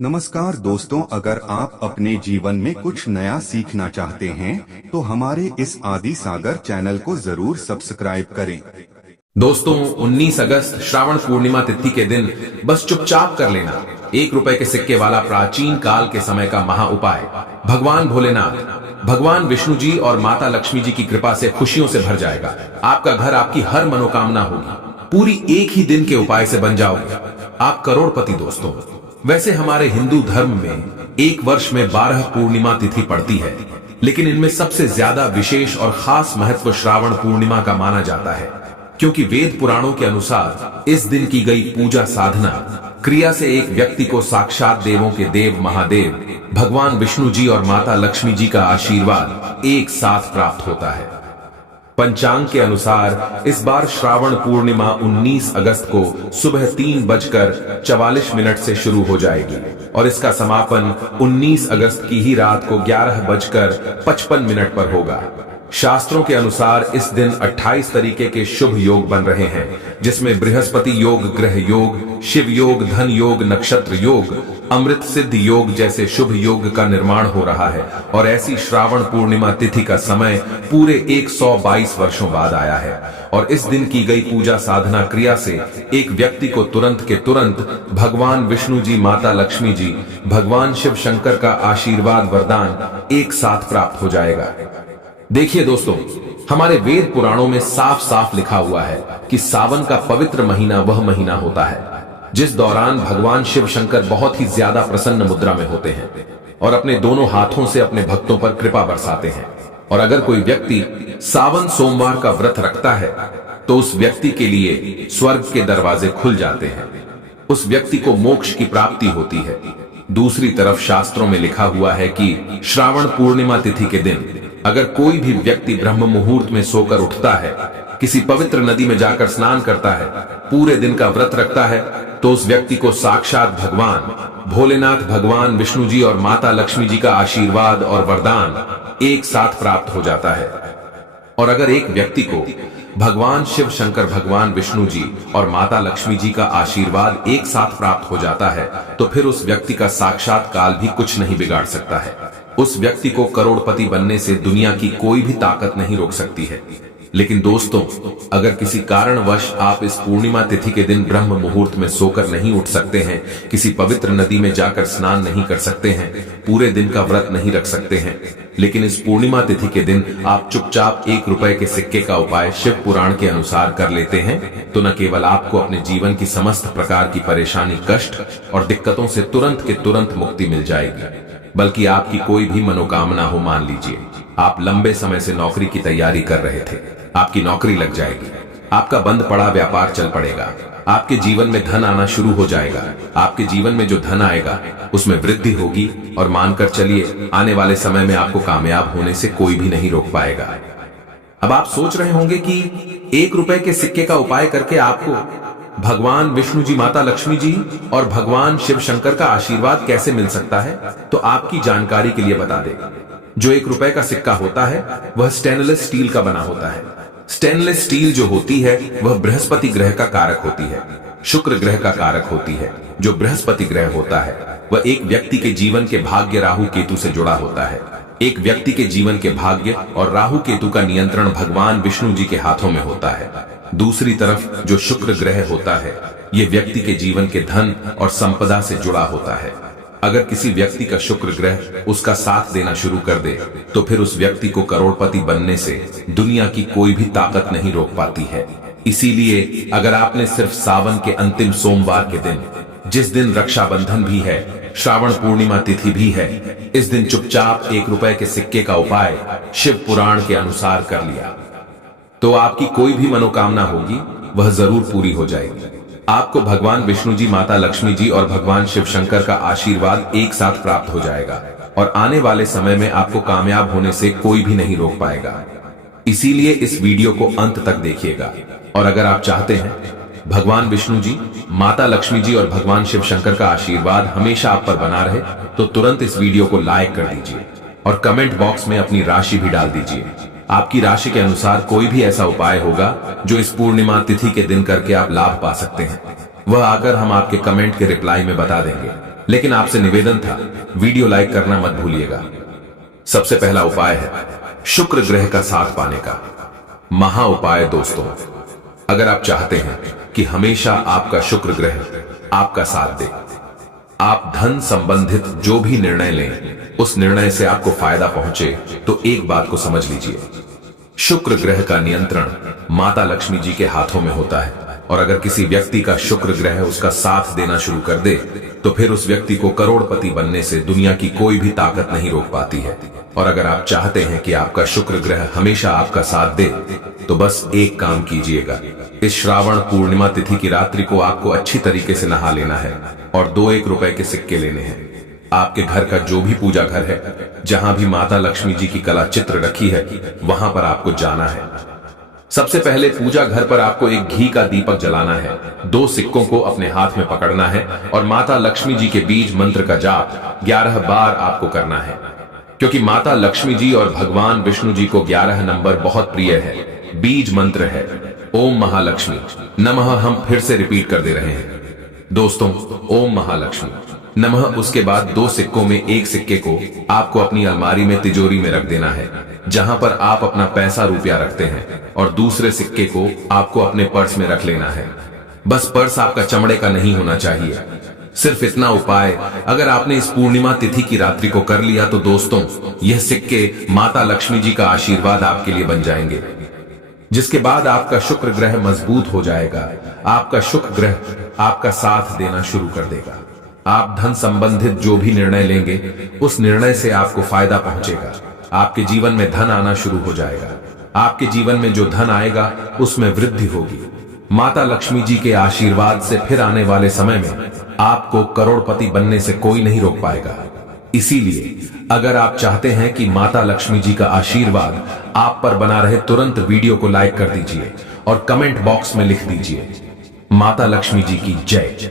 नमस्कार दोस्तों, अगर आप अपने जीवन में कुछ नया सीखना चाहते हैं तो हमारे इस आदि सागर चैनल को जरूर सब्सक्राइब करें। दोस्तों 19 अगस्त श्रावण पूर्णिमा तिथि के दिन बस चुपचाप कर लेना 1 रुपए के सिक्के वाला प्राचीन काल के समय का महा उपाय। भगवान भोलेनाथ, भगवान विष्णु जी और माता लक्ष्मी जी की कृपा से खुशियों से भर जाएगा। आपका घर, आपकी हर मनोकामना होगी, पूरी एक ही दिन के उपाय से बन जाओगे आप करोड़पति। दोस्तों वैसे हमारे हिंदू धर्म में एक वर्ष में 12 पूर्णिमा तिथि पड़ती है, लेकिन इनमें सबसे ज्यादा विशेष और खास महत्व श्रावण पूर्णिमा का माना जाता है, क्योंकि वेद पुराणों के अनुसार इस दिन की गई पूजा साधना क्रिया से एक व्यक्ति को साक्षात देवों के देव महादेव भगवान विष्णु जी और माता लक्ष्मी जी का आशीर्वाद एक साथ प्राप्त होता है। पंचांग के अनुसार इस बार श्रावण पूर्णिमा 19 अगस्त को सुबह 3:44 से शुरू हो जाएगी और इसका समापन 19 अगस्त की ही रात को 11:55 पर होगा। शास्त्रों के अनुसार इस दिन 28 तरीके के शुभ योग बन रहे हैं, जिसमें बृहस्पति योग, ग्रह योग, शिव योग, धन योग, नक्षत्र योग, अमृत सिद्ध योग जैसे शुभ योग का निर्माण हो रहा है। और ऐसी श्रावण पूर्णिमा तिथि का समय पूरे 122 वर्षों बाद आया है और इस दिन की गई पूजा साधना क्रिया से एक व्यक्ति को तुरंत के तुरंत भगवान विष्णु जी, माता लक्ष्मी जी, भगवान शिव शंकर का आशीर्वाद वरदान एक साथ प्राप्त हो जाएगा। देखिए दोस्तों, हमारे वेद पुराणों में साफ साफ लिखा हुआ है कि सावन का पवित्र महीना वह महीना होता है जिस दौरान भगवान शिव शंकर बहुत ही ज्यादा प्रसन्न मुद्रा में होते हैं और अपने दोनों हाथों से अपने भक्तों पर कृपा बरसाते हैं। और अगर कोई व्यक्ति सावन सोमवार का व्रत रखता है तो उस व्यक्ति के लिए स्वर्ग के दरवाजे खुल जाते हैं, उस व्यक्ति को मोक्ष की प्राप्ति होती है। दूसरी तरफ शास्त्रों में लिखा हुआ है कि श्रावण पूर्णिमा तिथि के दिन अगर कोई भी व्यक्ति ब्रह्म मुहूर्त में सोकर उठता है, किसी पवित्र नदी में जाकर स्नान करता है, पूरे दिन का व्रत रखता है, तो उस व्यक्ति को साक्षात भगवान भोलेनाथ, भगवान विष्णु जी और माता लक्ष्मी जी का आशीर्वाद और वरदान एक साथ प्राप्त हो जाता है। और अगर एक व्यक्ति को भगवान शिव शंकर, भगवान विष्णु जी और माता लक्ष्मी जी का आशीर्वाद एक साथ प्राप्त हो जाता है, तो फिर उस व्यक्ति का साक्षात काल भी कुछ नहीं बिगाड़ सकता है। उस व्यक्ति को करोड़पति बनने से दुनिया की कोई भी ताकत नहीं रोक सकती है। लेकिन दोस्तों, अगर किसी कारणवश आप इस पूर्णिमा तिथि के दिन ब्रह्म मुहूर्त में सोकर नहीं उठ सकते हैं, किसी पवित्र नदी में जाकर स्नान नहीं कर सकते हैं, पूरे दिन का व्रत नहीं रख सकते हैं, लेकिन इस पूर्णिमा तिथि के दिन आप चुपचाप 1 रुपए के सिक्के का उपाय शिव पुराण के अनुसार कर लेते हैं, तो न केवल आपको अपने जीवन की समस्त प्रकार की परेशानी, कष्ट और दिक्कतों से तुरंत के तुरंत मुक्ति मिल जाएगी, बल्कि आपकी कोई भी मनोकामना हो, मान लीजिए आप लंबे समय से नौकरी की तैयारी कर रहे थे, आपकी नौकरी लग जाएगी, आपका बंद पड़ा व्यापार चल पड़ेगा, आपके जीवन में धन आना शुरू हो जाएगा, आपके जीवन में जो धन आएगा उसमें वृद्धि होगी और मानकर चलिए आने वाले समय में आपको कामयाब होने से कोई भी नहीं रोक पाएगा। अब आप सोच रहे होंगे कि 1 रुपए के सिक्के का उपाय करके आपको भगवान विष्णु जी, माता लक्ष्मी जी और भगवान शिव शंकर का आशीर्वाद कैसे मिल सकता है, तो आपकी जानकारी के लिए बता दें, जो 1 रुपए का सिक्का होता है वह स्टेनलेस स्टील का बना होता है। स्टेनलेस स्टील जो होती है वह बृहस्पति ग्रह का कारक होती है, शुक्र ग्रह का कारक होती है। जो बृहस्पति ग्रह होता है वह एक व्यक्ति के जीवन के भाग्य राहु केतु से जुड़ा होता है। एक व्यक्ति के जीवन के भाग्य और राहु केतु का नियंत्रण भगवान विष्णु जी के हाथों में होता है। दूसरी तरफ जो शुक्र ग्रह होता है, यह व्यक्ति के जीवन के धन और संपदा से जुड़ा होता है। अगर किसी व्यक्ति का शुक्र ग्रह उसका साथ देना शुरू कर दे तो फिर उस व्यक्ति को करोड़पति बनने से दुनिया की कोई भी ताकत नहीं रोक पाती है। इसीलिए अगर आपने सिर्फ सावन के अंतिम सोमवार के दिन, जिस दिन रक्षाबंधन भी है, श्रावण पूर्णिमा तिथि भी है, इस दिन चुपचाप 1 रुपए के सिक्के का उपाय शिव पुराण के अनुसार कर लिया तो आपकी कोई भी मनोकामना होगी वह जरूर पूरी हो जाएगी। आपको भगवान विष्णु जी, माता लक्ष्मी जी और भगवान शिव शंकर का आशीर्वाद एक साथ प्राप्त हो जाएगा और आने वाले समय में आपको कामयाब होने से कोई भी नहीं रोक पाएगा। इसीलिए इस वीडियो को अंत तक देखिएगा। और अगर आप चाहते हैं भगवान विष्णु जी, माता लक्ष्मी जी और भगवान शिव शंकर का आशीर्वाद हमेशा आप पर बना रहे, तो तुरंत इस वीडियो को लाइक कर दीजिए और कमेंट बॉक्स में अपनी राशि भी डाल दीजिए। आपकी राशि के अनुसार कोई भी ऐसा उपाय होगा जो इस पूर्णिमा तिथि के दिन करके आप लाभ पा सकते हैं, वह आकर हम आपके कमेंट के रिप्लाई में बता देंगे। लेकिन आपसे निवेदन था, वीडियो लाइक करना मत भूलिएगा। सबसे पहला उपाय है शुक्र ग्रह का साथ पाने का महा उपाय। दोस्तों, अगर आप चाहते हैं कि हमेशा आपका शुक्र ग्रह आपका साथ दे, आप धन संबंधित जो भी निर्णय लें उस निर्णय से आपको फायदा पहुंचे, तो एक बात को समझ लीजिए, शुक्र ग्रह का नियंत्रण माता लक्ष्मी जी के हाथों में होता है। और अगर किसी व्यक्ति का शुक्र ग्रह उसका साथ देना शुरू कर दे, तो फिर उस व्यक्ति को करोड़पति बनने से दुनिया की कोई भी ताकत नहीं रोक पाती है। और अगर आप चाहते हैं कि आपका शुक्र ग्रह हमेशा आपका साथ दे, तो बस एक काम कीजिएगा, इस श्रावण पूर्णिमा तिथि की रात्रि को आपको अच्छी तरीके से नहा लेना है और 2-1 रुपए के सिक्के लेने हैं। आपके घर का जो भी पूजा घर है, जहां भी माता लक्ष्मी जी की कला चित्र रखी है, वहां पर आपको जाना है। सबसे पहले पूजा घर पर आपको एक घी का दीपक जलाना है, 2 सिक्कों को अपने हाथ में पकड़ना है और माता लक्ष्मी जी के बीज मंत्र का जाप 11 बार आपको करना है। क्योंकि माता लक्ष्मी जी और भगवान विष्णु जी को 11 नंबर बहुत प्रिय है। बीज मंत्र है ओम महालक्ष्मी नमः। हम फिर से रिपीट कर दे रहे हैं दोस्तों, ओम महालक्ष्मी नमः। उसके बाद 2 सिक्कों में एक सिक्के को आपको अपनी अलमारी में तिजोरी में रख देना है, जहां पर आप अपना पैसा रुपया रखते हैं, और दूसरे सिक्के को आपको अपने पर्स में रख लेना है। बस पर्स आपका चमड़े का नहीं होना चाहिए। सिर्फ इतना उपाय अगर आपने इस पूर्णिमा तिथि की रात्रि को कर लिया, तो दोस्तों यह सिक्के माता लक्ष्मी जी का आशीर्वाद आपके लिए बन जाएंगे, जिसके बाद आपका शुक्र ग्रह मजबूत हो जाएगा। आपका शुक्र ग्रह आपका साथ देना शुरू कर देगा। आप धन संबंधित जो भी निर्णय लेंगे, उस निर्णय से आपको फायदा पहुंचेगा। आपके जीवन में धन आना शुरू हो जाएगा। आपके जीवन में जो धन आएगा उसमें वृद्धि होगी। माता लक्ष्मी जी के आशीर्वाद से फिर आने वाले समय में आपको करोड़पति बनने से कोई नहीं रोक पाएगा। इसीलिए अगर आप चाहते हैं कि माता लक्ष्मी जी का आशीर्वाद आप पर बना रहे, तुरंत वीडियो को लाइक कर दीजिए और कमेंट बॉक्स में लिख दीजिए माता लक्ष्मी जी की जय।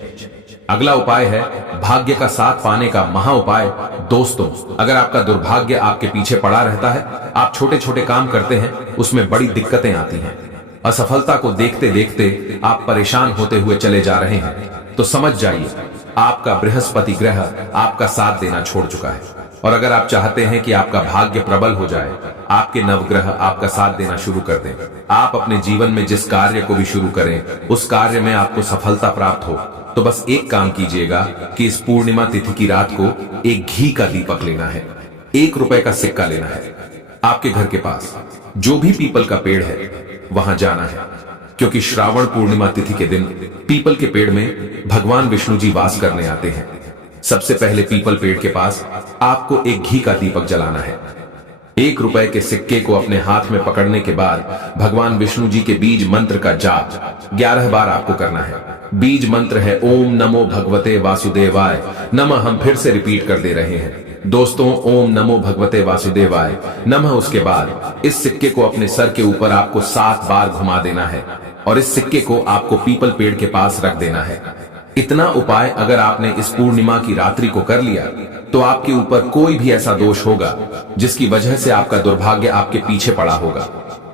अगला उपाय है भाग्य का साथ पाने का महा उपाय। दोस्तों, अगर आपका दुर्भाग्य आपके पीछे पड़ा रहता है, आप छोटे छोटे काम करते हैं, उसमें बड़ी दिक्कतें आती हैं, असफलता को देखते देखते आप परेशान होते हुए चले जा रहे हैं, तो समझ जाइए आपका बृहस्पति ग्रह आपका साथ देना छोड़ चुका है। और अगर आप चाहते हैं कि आपका भाग्य प्रबल हो जाए, आपके नवग्रह आपका साथ देना शुरू कर दें, आप अपने जीवन में जिस कार्य को भी शुरू करें उस कार्य में आपको सफलता प्राप्त हो, तो बस एक काम कीजिएगा कि इस पूर्णिमा तिथि की रात को एक घी का दीपक लेना है, 1 रुपए का सिक्का लेना है। आपके घर के पास जो भी पीपल का पेड़ है वहां जाना है, क्योंकि श्रावण पूर्णिमा तिथि के दिन पीपल के पेड़ में भगवान विष्णु जी वास करने आते हैं। सबसे पहले पीपल पेड़ के पास आपको एक घी का दीपक जलाना है। 1 रुपए के सिक्के को अपने हाथ में पकड़ने के बाद भगवान विष्णु जी के बीज मंत्र का जाप 11 बार आपको करना है। बीज मंत्र है ओम नमो भगवते वासुदेवाय नमः। हम फिर से रिपीट कर दे रहे हैं दोस्तों, ओम नमो भगवते वासुदेवाय नमः। उसके बाद इस सिक्के को अपने सर के ऊपर आपको 7 बार घुमा देना है और इस सिक्के को आपको पीपल पेड़ के पास रख देना है। इतना उपाय अगर आपने इस पूर्णिमा की रात्रि को कर लिया, तो आपके ऊपर कोई भी ऐसा दोष होगा जिसकी वजह से आपका दुर्भाग्य आपके पीछे पड़ा होगा,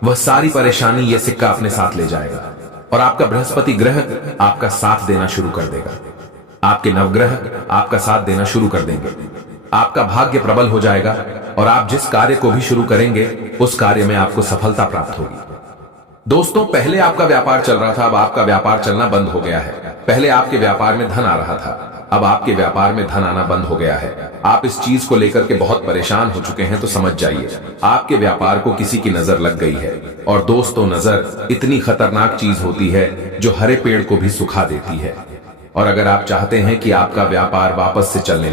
वह सारी परेशानी यह सिक्का अपने साथ ले जाएगा और आपका बृहस्पति ग्रह आपका साथ देना शुरू कर देगा। आपके नवग्रह आपका साथ देना शुरू कर देंगे। आपका भाग्य प्रबल हो जाएगा और आप जिस कार्य को भी शुरू करेंगे उस कार्य में आपको सफलता प्राप्त होगी। दोस्तों, पहले आपका व्यापार चल रहा था, अब आपका व्यापार चलना बंद हो गया है। पहले आपके व्यापार में धन आ रहा था, अब आपके व्यापार में धन आना बंद हो गया है। आप इस चीज को लेकर के बहुत परेशान हो चुके हैं, तो समझ जाइए आपके व्यापार को किसी की नजर लग गई है। और दोस्तों, नजर इतनी खतरनाक चीज होती है जो हरे पेड़ को भी सुखा देती है। और अगर आप चाहते हैं कि आपका व्यापार वापस से चलने